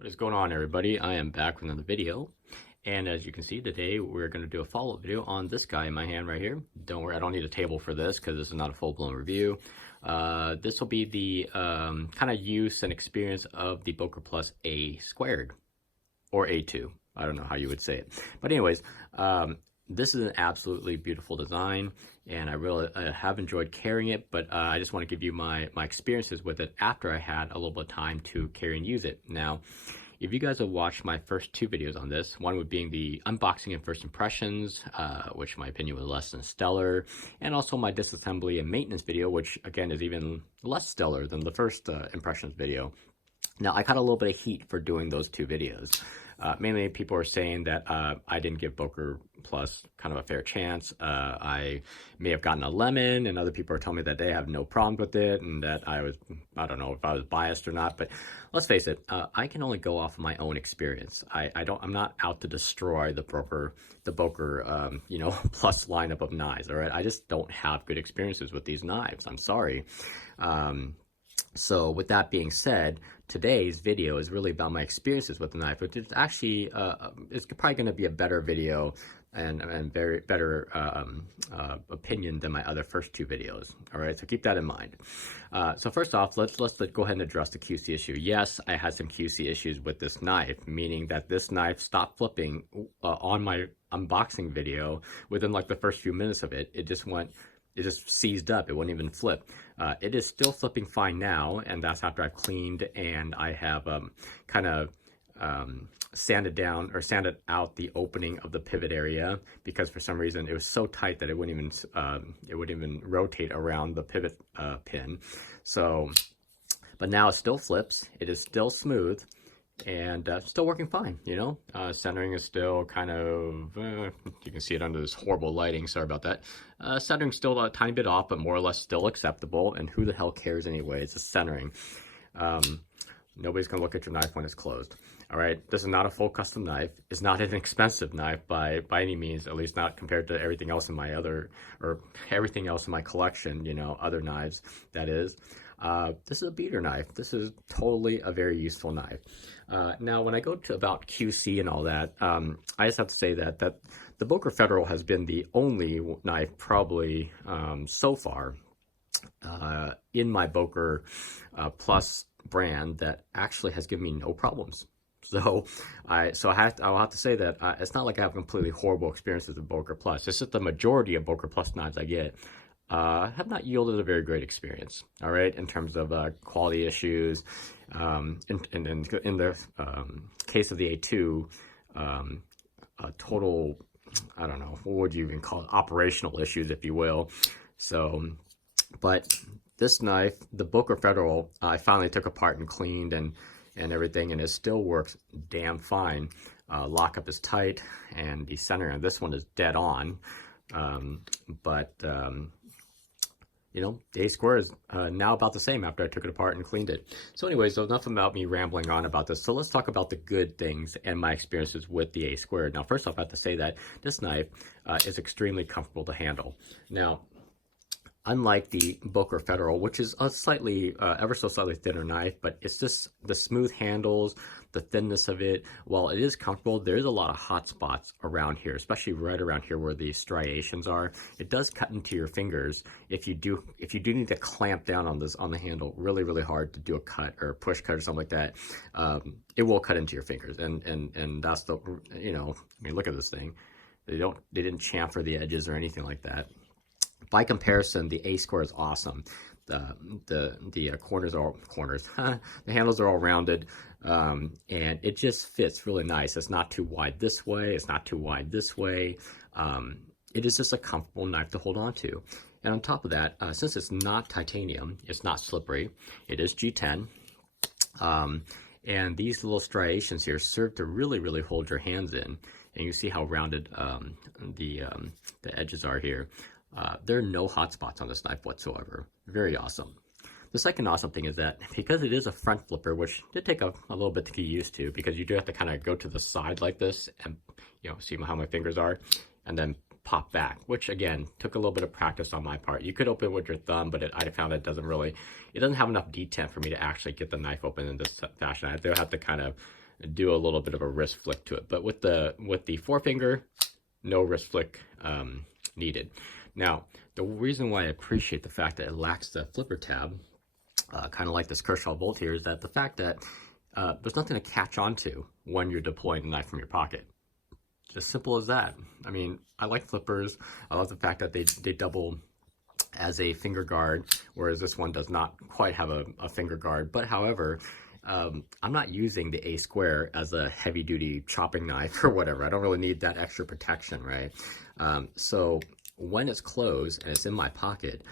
What is going on, everybody? I am back with another video, and as you can see today we're going to do a follow-up video on this guy in my hand right here. Don't worry, I don't need a table for this because this is not a full-blown review. This will be the kind of use and experience of the Boker Plus A2 or A2. I don't know how you would say it, but anyways, this is an absolutely beautiful design, and I really have enjoyed carrying it, but I just want to give you my experiences with it after I had a little bit of time to carry and use it. Now, if you guys have watched my first two videos on this, one would being the unboxing and first impressions, which in my opinion was less than stellar, and also my disassembly and maintenance video, which again is even less stellar than the first impressions video. Now, I got a little bit of heat for doing those two videos. Mainly people are saying that I didn't give Boker Plus kind of a fair chance. I may have gotten a lemon, and other people are telling me that they have no problem with it, and that I don't know if I was biased or not, but let's face it, I can only go off of my own experience. I'm not out to destroy the Boker Plus lineup of knives, all right? I just don't have good experiences with these knives. I'm sorry. So with that being said, today's video is really about my experiences with the knife, which is actually it's probably going to be a better video and very better opinion than my other first two videos. All right, so keep that in mind. So first off, let's go ahead and address the QC issue. Yes, I had some QC issues with this knife, meaning that this knife stopped flipping on my unboxing video within like the first few minutes of it. It just seized up. It wouldn't even flip. It is still flipping fine now, and that's after I've cleaned and I have kind of sanded out the opening of the pivot area, because for some reason it was so tight that it wouldn't even rotate around the pivot pin. So, but now it still flips. It is still smooth. And still working fine, you know. Centering is still kind of, you can see it under this horrible lighting, sorry about that. Centering still a tiny bit off, but more or less still acceptable, and who the hell cares anyway? It's just centering. Nobody's gonna look at your knife when it's closed. All right, this is not a full custom knife. It's not an expensive knife by any means, at least not compared to everything else in my everything else in my collection, you know, other knives, that is. This is a beater knife. This is totally a very useful knife. Now, when I go to about QC and all that, I just have to say that the Boker Federal has been the only knife probably so far in my Boker Plus brand that actually has given me no problems. So I'll have to say that it's not like I have completely horrible experiences with Boker Plus. It's just the majority of Boker Plus knives I get have not yielded a very great experience, all right, in terms of quality issues. In the case of the A2, total, I don't know, what would you even call it, operational issues, if you will. So, but this knife, the Boker Federal, I finally took apart and cleaned and everything, and it still works damn fine. Lockup is tight, and the center, and this one is dead on, you know, the A2 is now about the same after I took it apart and cleaned it. So anyways, so enough about me rambling on about this. So let's talk about the good things and my experiences with the A2. Now, first off, I have to say that this knife is extremely comfortable to handle. Now, unlike the Boker Federal, which is a slightly, ever so slightly thinner knife, but it's just the smooth handles, the thinness of it. While it is comfortable, there's a lot of hot spots around here, especially right around here where the striations are. It does cut into your fingers if you do need to clamp down on the handle really hard to do a cut or a push cut or something like that. It will cut into your fingers, and that's the, you know, I mean, look at this thing. They didn't chamfer the edges or anything like that. By comparison, the A2 is awesome. The corners are the handles are all rounded, and it just fits really nice. It's not too wide this way. It's not too wide this way. It is just a comfortable knife to hold on to. And on top of that, since it's not titanium, it's not slippery. It is G10, and these little striations here serve to really hold your hands in. And you see how rounded the edges are here. There are no hot spots on this knife whatsoever. Very awesome. The second awesome thing is that because it is a front flipper, which did take a little bit to get used to, because you do have to kind of go to the side like this and, you know, see how my fingers are, and then pop back, which again took a little bit of practice on my part. You could open it with your thumb, but I found it doesn't have enough detent for me to actually get the knife open in this fashion. I do have to kind of do a little bit of a wrist flick to it. But with the forefinger, no wrist flick needed. Now, the reason why I appreciate the fact that it lacks the flipper tab, kind of like this Kershaw Volt here, is that the fact that there's nothing to catch onto when you're deploying the knife from your pocket. As simple as that. I mean, I like flippers. I love the fact that they double as a finger guard, whereas this one does not quite have a finger guard. But however, I'm not using the A square as a heavy duty chopping knife or whatever. I don't really need that extra protection, right? So when it's closed and it's in my pocket,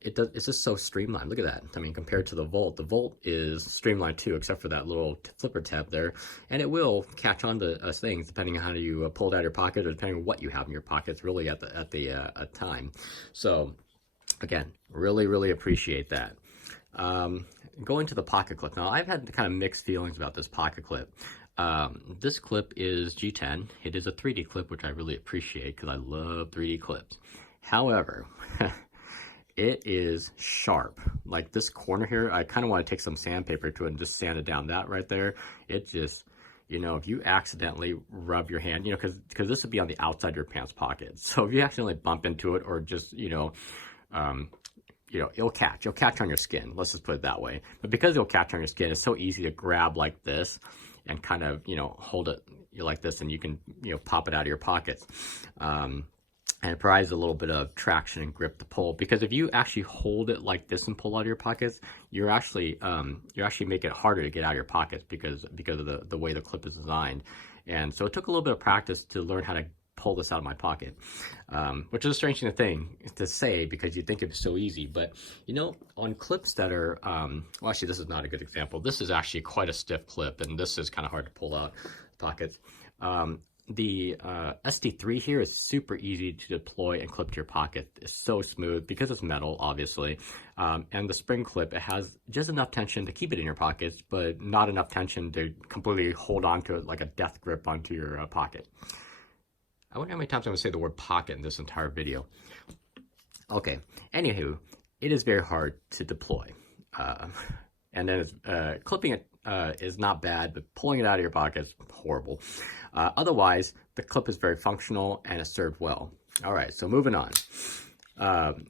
it's just so streamlined. Look at that. I mean, compared to the Volt is streamlined too, except for that little flipper tab there. And it will catch on to things depending on how you pull it out of your pocket, or depending on what you have in your pockets really at the time. So again, really appreciate that. Going to the pocket clip. Now, I've had kind of mixed feelings about this pocket clip. This clip is G10. It is a 3D clip, which I really appreciate because I love 3D clips. However, it is sharp. Like this corner here, I kind of want to take some sandpaper to it and just sand it down. That right there, it just, you know, if you accidentally rub your hand, you know, because this would be on the outside of your pants pocket. So if you accidentally bump into it, or just, you'll catch on your skin. Let's just put it that way. But because it'll catch on your skin, it's so easy to grab like this and kind of, hold it like this, and you can, pop it out of your pockets. And it provides a little bit of traction and grip to pull, because if you actually hold it like this and pull out of your pockets, you're actually make it harder to get out of your pockets because of the way the clip is designed. And so it took a little bit of practice to learn how to pull this out of my pocket, which is a strange thing to say because you think it was so easy. But on clips that are well, actually this is not a good example. This is actually quite a stiff clip, and this is kind of hard to pull out pockets. The SD3 here is super easy to deploy and clip to your pocket. It's so smooth because it's metal, obviously. And the spring clip, it has just enough tension to keep it in your pockets, but not enough tension to completely hold on to it like a death grip onto your pocket. I wonder how many times I'm going to say the word pocket in this entire video. Okay, anywho, it is very hard to deploy. And then clipping it is not bad, but pulling it out of your pocket is horrible. Otherwise, the clip is very functional and it served well. All right, so moving on.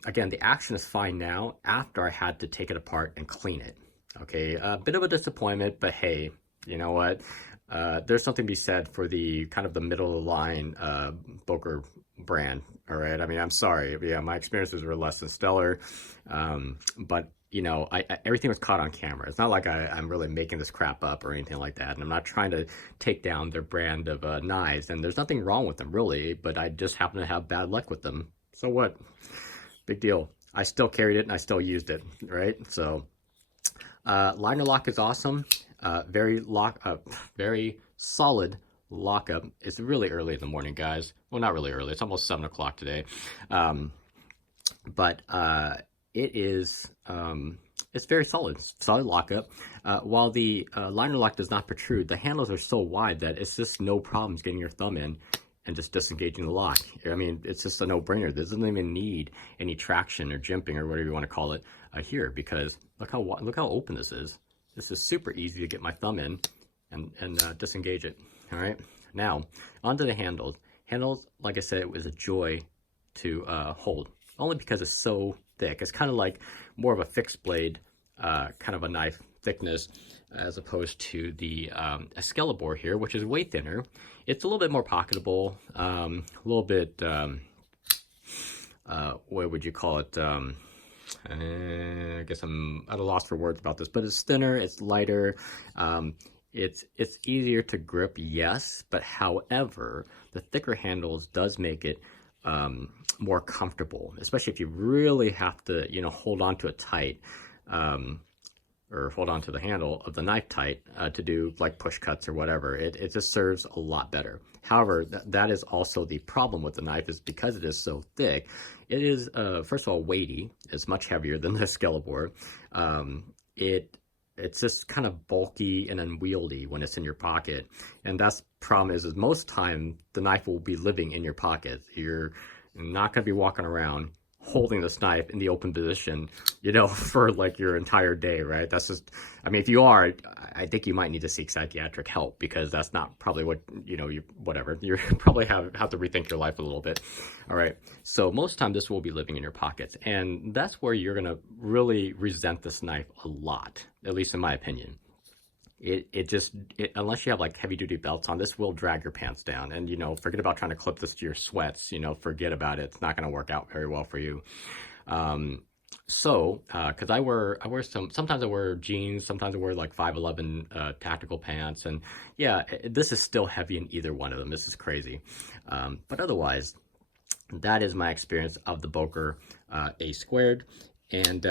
Again, the action is fine now after I had to take it apart and clean it. Okay, a bit of a disappointment, but hey, you know what? There's something to be said for the kind of the middle of the line Boker brand. All right, I mean, I'm sorry. Yeah, my experiences were less than stellar, but everything was caught on camera. It's not like I'm really making this crap up or anything like that. And I'm not trying to take down their brand of knives. And there's nothing wrong with them, really. But I just happen to have bad luck with them. So what? Big deal. I still carried it and I still used it, right? So liner lock is awesome. Very solid lockup. It's really early in the morning, guys. Well, not really early. It's almost 7 o'clock today. But it is, it's very solid lockup. While the liner lock does not protrude, the handles are so wide that it's just no problems getting your thumb in and just disengaging the lock. I mean, it's just a no-brainer. This doesn't even need any traction or jimping or whatever you want to call it here, because look how open this is. This is super easy to get my thumb in and disengage it. All right, now onto the handles. Handles, like I said, it was a joy to hold, only because it's so thick. It's kind of like more of a fixed blade kind of a knife thickness, as opposed to the Excalibur here, which is way thinner. It's a little bit more pocketable, a little bit, what would you call it? I guess I'm at a loss for words about this, but it's thinner, it's lighter, it's easier to grip, yes, but however, the thicker handles does make it more comfortable, especially if you really have to, hold on to it tight, or hold on to the handle of the knife tight to do like push cuts or whatever. It just serves a lot better. However, that is also the problem with the knife, is because it is so thick. It is, first of all, weighty. It's much heavier than the Excalibur. It's just kind of bulky and unwieldy when it's in your pocket. And that's the problem is most time the knife will be living in your pocket. You're not going to be walking around holding this knife in the open position, you know, for like your entire day, right? That's just, I mean, if you are, I think you might need to seek psychiatric help, because that's not probably what, you know, whatever, you probably have to rethink your life a little bit. All right. So most time this will be living in your pockets, and that's where you're going to really resent this knife a lot, at least in my opinion. Unless you have like heavy duty belts on, this will drag your pants down. And, you know, forget about trying to clip this to your sweats, you know, forget about it. It's not going to work out very well for you. Cause sometimes I wear jeans, sometimes I wear like 511, tactical pants. And yeah, this is still heavy in either one of them. This is crazy. But otherwise, that is my experience of the Boker, A2. And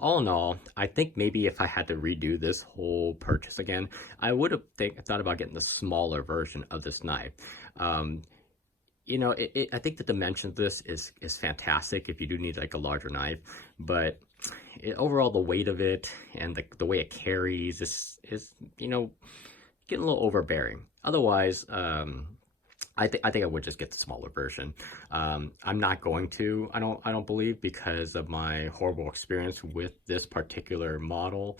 all in all, I think maybe if I had to redo this whole purchase again, I would have thought about getting the smaller version of this knife. You know, I think the dimensions of this is fantastic if you do need like a larger knife, but overall the weight of it and the way it carries is, you know, getting a little overbearing. Otherwise, I think I would just get the smaller version. I'm not going to. I don't believe, because of my horrible experience with this particular model.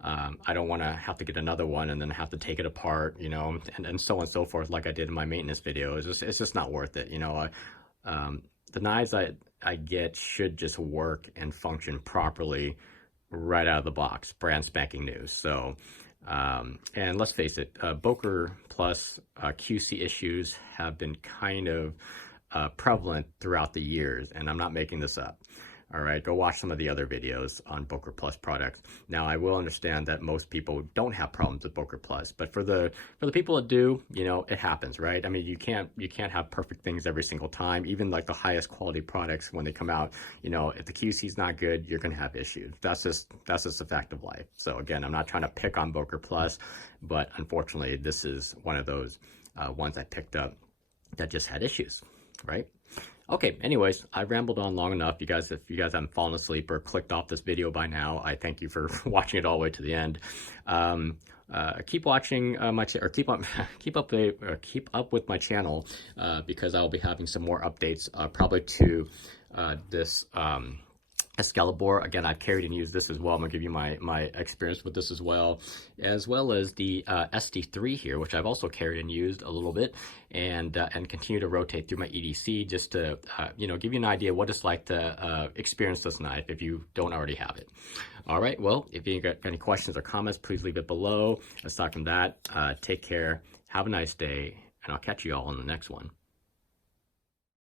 I don't want to have to get another one and then have to take it apart, you know, and so on and so forth, like I did in my maintenance video. It's just not worth it, you know. The knives I get should just work and function properly right out of the box, brand spanking new. So. And let's face it, Boker Plus QC issues have been kind of prevalent throughout the years, and I'm not making this up. All right, go watch some of the other videos on Boker Plus products. Now, I will understand that most people don't have problems with Boker Plus, but for the people that do, you know, it happens, right? I mean, you can't have perfect things every single time. Even like the highest quality products, when they come out, you know, if the QC is not good, you're gonna have issues. That's just a fact of life. So again, I'm not trying to pick on Boker Plus, but unfortunately, this is one of those ones I picked up that just had issues, right? Okay, anyways, I rambled on long enough. If you guys haven't fallen asleep or clicked off this video by now, I thank you for watching it all the way to the end. Keep watching keep up with my channel, because I'll be having some more updates, probably to this Excalibur. Again, I've carried and used this as well. I'm gonna give you my experience with this as well as the SD3 here, which I've also carried and used a little bit, and continue to rotate through my EDC, just to you know, give you an idea what it's like to experience this knife if you don't already have it. All right, well, if you got any questions or comments, please leave it below. Aside from that, take care, have a nice day, and I'll catch you all on the next one.